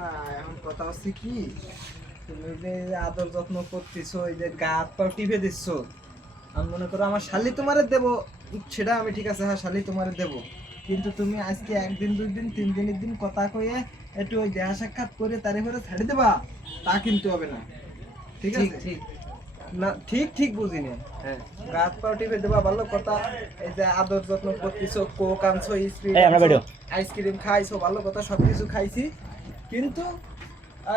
না এখন কথা হচ্ছে কি, তুমি যে আদর যত্ন করতেছো, এই যে গা হাত পা টিপে দিচ্ছ, আমি মনে করো আমার শালি তোমারে দেবো, সেটা আমি ঠিক আছে, হ্যাঁ শালি তোমারে দেবো, কিন্তু তুমি আজকে একদিন 2 দিন 3 দিনের দিন কথা কয়ে একটু ওই দেখা সাক্ষাৎ করে তারে করে ছাড়ে দেবা, তা কিন্তু হবে না। ঠিক ঠিক আছে? ঠিক না ঠিক ঠিক বুঝিনি। হ্যাঁ গাছ পা টিপে দেবা ভালো কথা, এই যে আদর যত্ন করতেছো, কোক আনছো, আইসক্রিম খাইছো, ভালো কথা, সবকিছু খাইছি, কিন্তু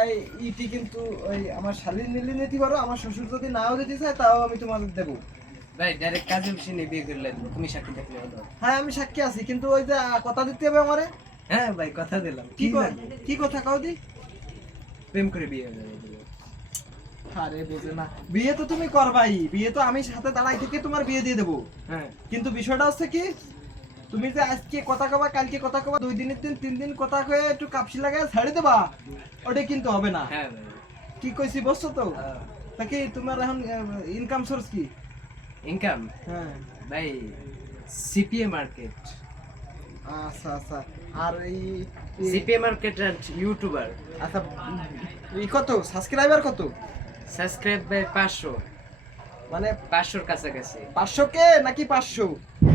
এই ইটি কিন্তু ওই আমার শালীর নিলে নিতে পারো, আমার শ্বশুর যদি নাও দিতে চায় তাও আমি তোমাদের দেবো। ভাই ডাইরেক্ট কাজে বসে নিয়ে বিয়ে করলেন, তুমি সাক্ষী থাকলে হলো। হ্যাঁ আমি সাক্ষী আছি, কিন্তু ওই যে কথা দিতে হবে আমারে। হ্যাঁ ভাই কথা দিলাম, কি কি লাগবে? কি কথা কাউ দি? প্রেম করে বিয়ে হয়ে যাবে। আরে বোঝে না, বিয়ে তো তুমি করবাই, বিয়ে তো আমি সাথে দাঁড়াই থেকে তোমার বিয়ে দিয়ে দেবো, হ্যাঁ কিন্তু বিষয়টা হচ্ছে কি, তুমি যে আজকে কথা কবা, কালকে কথা কবা, 2 দিনের দিন 3 দিন কথা কয়ে একটু কাপসি লাগায় ছাড়ে দেবা, ওটা কিন্তু হবে না। হ্যাঁ ভাই কি কইছি বুঝছো তো? তাকে তোমার এখন ইনকাম সোর্স কি? ইনকাম হ্যাঁ ভাই সিপিএ মার্কেট, আচ্ছা আচ্ছা, আর এই সিপিএ মার্কেট এন্ড ইউটিউবার। আচ্ছা কত সাবস্ক্রাইবার কত? সাবস্ক্রাইব ভাই 500, মানে 500 কাছাকাছি। 500 কে নাকি 500?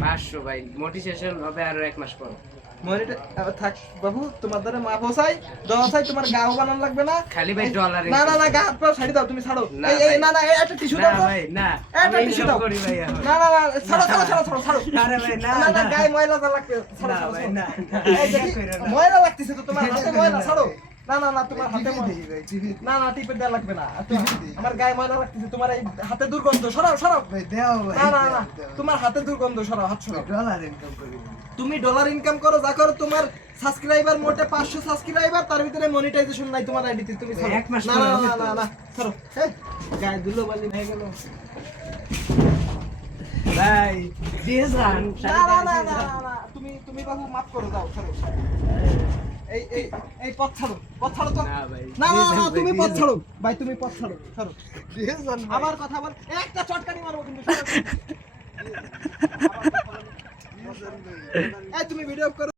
500 ভাই, মোটিভেশন হবে আরো 1 মাস পর। থাক বাবু, তোমার দ্বারা মা বসাই দেওয়া চাই, তোমার গাও বানানো লাগবে না খালি ভাই ডলার। না না না, গা হাত পা ছাড়ি দাও, তুমি ছাড়ো। না এই ভাই। না না, একটা টিস্যু না দাও তো। ভাই না, একটা আমি টিস্যু ইনকাম দাও। করি ভাই এখন। না না না, ছাড়ো ছাড়ো ছাড়ো ছাড়ো ছাড়ো। আরে ভাই না না না, না গায়ে ময়লা যা লাগবে, ছাড়ো না ছাড়ো ভাই, ছাড়ো। না, না, এই দেখি, এটা কইরো না। ময়লা লাগতেছে তো তোমার হাতে, ময়লা না। ছাড়ো। না না না, তোমার হাতে না না, টিপে দেওয়া লাগবে না, আমার গায়ে ময়লা লাগতেছে, তোমার এই হাতে দুর্গন্ধ, সরাও সরাও। না না না, তোমার হাতে দুর্গন্ধ, সরাও, হাত সরাও। তুমি ডলার ইনকাম করো, যা করো, তোমার সাবস্ক্রাইবার মোটে 500 সাবস্ক্রাইবার, তার ভিতরে মনিটাইজেশন নাই তোমার আইডিতে, তুমি ছাড়ো। 1 মাস না পরে না হবে না তো। না না, ছাড়ো। হ্যাঁ, গায়ে ধুলো বালি হয়ে গেল। ভাই দিয়ে যান। না না না না না, তুমি তুমি বাবু মাফ করো, দাও, ছাড়ো। এই এই এই পথ ছাড়ো, পথ ছাড়ো তো। না ভাই, না না দিয়ে না, যান, তুমি দিয়ে পথ যান। ছাড়ো ভাই, তুমি পথ ছাড়ো, ছাড়ো। আবার কথা বল, একটা চটকানি মারবো কিন্তু, ছাড়ো। এই তুমি ভিডিও করো।